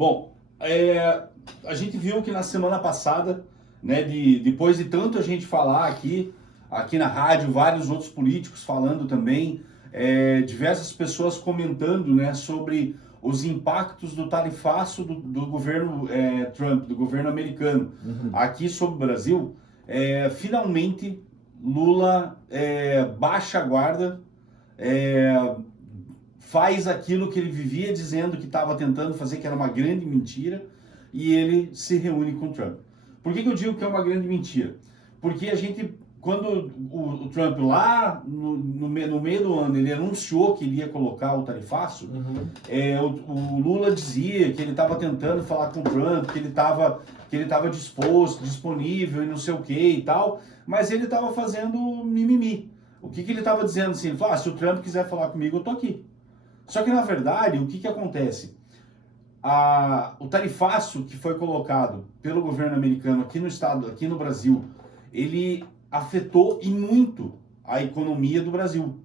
Bom, a gente viu que na semana passada, né, depois de tanto a gente falar aqui na rádio, vários outros políticos falando também, diversas pessoas comentando, né, sobre os impactos do tarifaço do governo Trump, do governo americano, aqui sobre o Brasil. Finalmente, Lula baixa a guarda, faz aquilo que ele vivia dizendo que estava tentando fazer, que era uma grande mentira, e ele se reúne com o Trump. Por que eu digo que é uma grande mentira? Porque a gente, quando o Trump lá no meio do ano, ele anunciou que iria colocar o tarifaço, o Lula dizia que ele estava tentando falar com o Trump, que ele estava disposto, disponível e não sei o que e tal, mas ele estava fazendo mimimi. O que ele estava dizendo assim? Ele falou, se o Trump quiser falar comigo, eu tô aqui. Só que, na verdade, o que acontece? O tarifaço que foi colocado pelo governo americano aqui no Brasil, ele afetou e muito a economia do Brasil.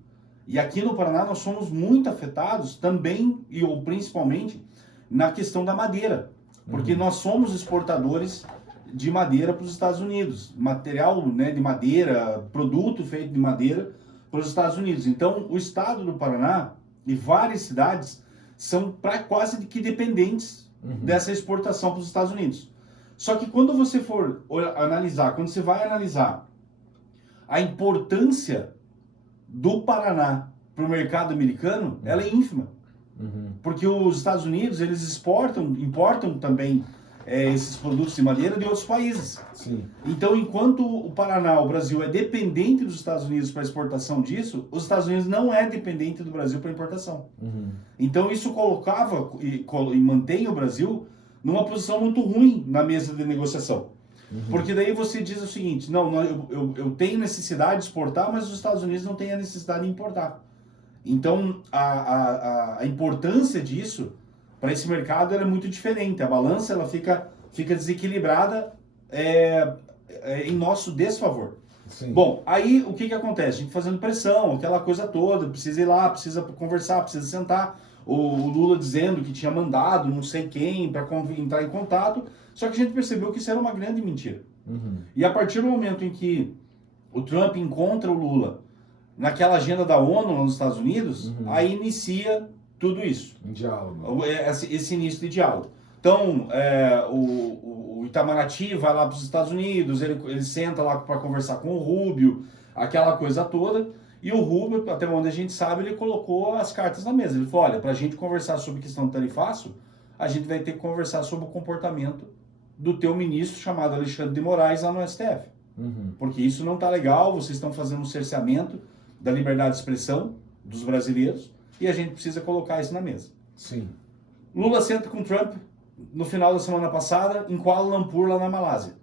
E aqui no Paraná nós somos muito afetados também, ou principalmente, na questão da madeira. Porque nós somos exportadores de madeira para os Estados Unidos. Material, né, de madeira, produto feito de madeira para os Estados Unidos. Então, o estado do Paraná e várias cidades são quase que dependentes dessa exportação para os Estados Unidos. Só que quando você for analisar, quando você vai analisar a importância do Paraná para o mercado americano, ela é ínfima. Porque os Estados Unidos, eles importam também esses produtos de madeira de outros países. Sim. Então, enquanto o Paraná, o Brasil, é dependente dos Estados Unidos para exportação disso, os Estados Unidos não é dependente do Brasil para importação. Então, isso colocava e mantém o Brasil numa posição muito ruim na mesa de negociação. Porque daí você diz o seguinte, não, eu tenho necessidade de exportar, mas os Estados Unidos não têm a necessidade de importar. Então, a importância disso para esse mercado é muito diferente. A balança ela fica desequilibrada em nosso desfavor. Sim. Bom, aí o que acontece? A gente fazendo pressão, aquela coisa toda, precisa ir lá, precisa conversar, precisa sentar. O Lula dizendo que tinha mandado não sei quem para entrar em contato, só que a gente percebeu que isso era uma grande mentira. E a partir do momento em que o Trump encontra o Lula naquela agenda da ONU nos Estados Unidos, aí inicia tudo isso. Um diálogo. Esse início de diálogo. Então, o Itamaraty vai lá para os Estados Unidos, ele senta lá para conversar com o Rubio, aquela coisa toda, e o Rubio, até onde a gente sabe, ele colocou as cartas na mesa. Ele falou, olha, para a gente conversar sobre questão do tarifaço, a gente vai ter que conversar sobre o comportamento do teu ministro chamado Alexandre de Moraes lá no STF. Porque isso não está legal, vocês estão fazendo um cerceamento da liberdade de expressão dos brasileiros, e a gente precisa colocar isso na mesa. Sim. Lula senta com Trump no final da semana passada em Kuala Lumpur, lá na Malásia.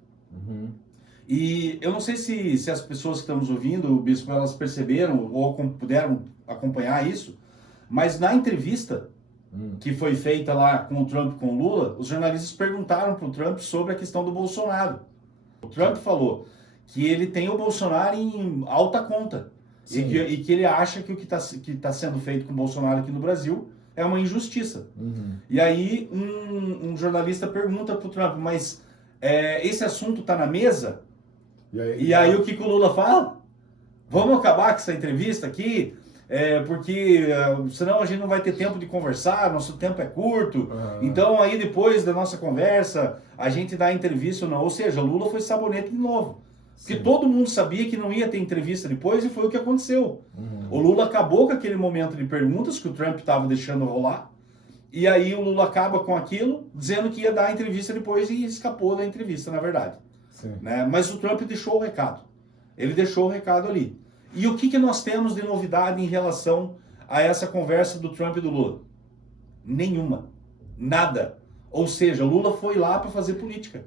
E eu não sei se as pessoas que estão nos ouvindo, Bispo, elas perceberam ou puderam acompanhar isso, mas na entrevista que foi feita lá com o Trump com o Lula, os jornalistas perguntaram para o Trump sobre a questão do Bolsonaro. O Trump falou que ele tem o Bolsonaro em alta conta. E que ele acha que o que tá sendo feito com o Bolsonaro aqui no Brasil é uma injustiça. E aí um jornalista pergunta para o Trump, mas esse assunto está na mesa? E aí o que o Lula fala? Vamos acabar com essa entrevista aqui, porque senão a gente não vai ter tempo de conversar, nosso tempo é curto. Então aí depois da nossa conversa, a gente dá a entrevista ou não. Ou seja, Lula foi sabonete de novo. Porque todo mundo sabia que não ia ter entrevista depois e foi o que aconteceu. O Lula acabou com aquele momento de perguntas que o Trump estava deixando rolar. E aí o Lula acaba com aquilo, dizendo que ia dar a entrevista depois e escapou da entrevista, na verdade. Né? Mas o Trump deixou o recado. Ele deixou o recado ali. E o que nós temos de novidade em relação a essa conversa do Trump e do Lula? Nenhuma. Nada. Ou seja, o Lula foi lá para fazer política.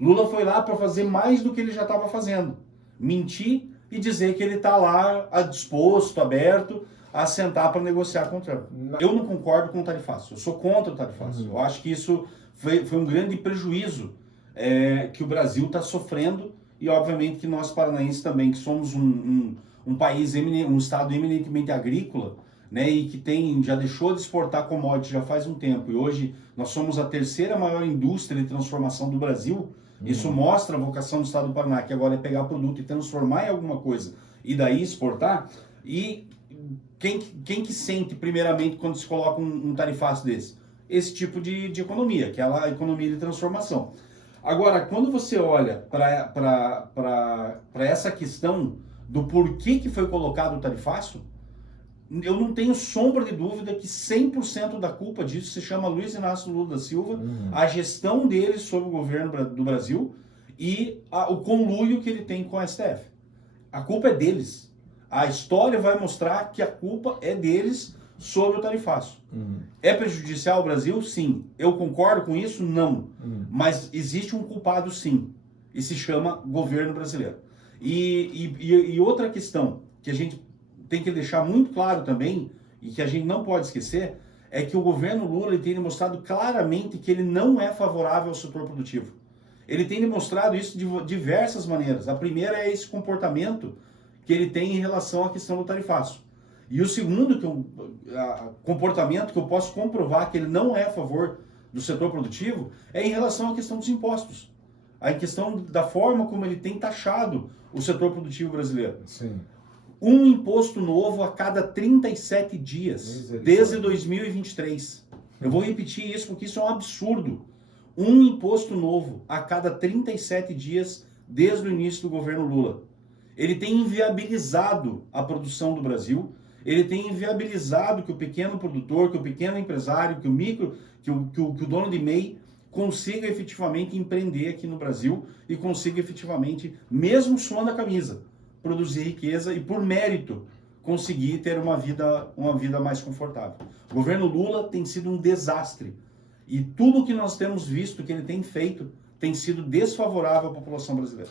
Lula foi lá para fazer mais do que ele já estava fazendo. Mentir e dizer que ele está lá disposto, aberto a sentar para negociar com o Trump. Eu não concordo com o tarifaço. Eu sou contra o tarifaço. Eu acho que isso foi um grande prejuízo que o Brasil está sofrendo e, obviamente, que nós paranaenses também, que somos um país, um estado eminentemente agrícola, né, e que já deixou de exportar commodities já faz um tempo, e hoje nós somos a terceira maior indústria de transformação do Brasil. Isso mostra a vocação do Estado do Paraná, que agora é pegar produto e transformar em alguma coisa, e daí exportar. E quem que sente primeiramente quando se coloca um tarifaço desse? Esse tipo de economia, que é a economia de transformação. Agora, quando você olha para essa questão do porquê que foi colocado o tarifaço, eu não tenho sombra de dúvida que 100% da culpa disso se chama Luiz Inácio Lula da Silva, a gestão dele sobre o governo do Brasil e o conluio que ele tem com a STF. A culpa é deles. A história vai mostrar que a culpa é deles sobre o tarifaço. É prejudicial ao Brasil? Sim. Eu concordo com isso? Não. Mas existe um culpado, sim. E se chama governo brasileiro. E outra questão que a gente tem que deixar muito claro também, e que a gente não pode esquecer, é que o governo Lula ele tem demonstrado claramente que ele não é favorável ao setor produtivo. Ele tem demonstrado isso de diversas maneiras. A primeira é esse comportamento que ele tem em relação à questão do tarifaço. E o segundo comportamento que eu posso comprovar que ele não é a favor do setor produtivo é em relação à questão dos impostos. A questão da forma como ele tem taxado o setor produtivo brasileiro. Sim. Um imposto novo a cada 37 dias, desde 2023. Eu vou repetir isso porque isso é um absurdo. Um imposto novo a cada 37 dias desde o início do governo Lula. Ele tem inviabilizado a produção do Brasil, ele tem inviabilizado que o pequeno produtor, que o pequeno empresário, que o dono de MEI consiga efetivamente empreender aqui no Brasil e consiga efetivamente, mesmo suando a camisa, produzir riqueza e, por mérito, conseguir ter uma vida mais confortável. O governo Lula tem sido um desastre. E tudo que nós temos visto que ele tem feito tem sido desfavorável à população brasileira.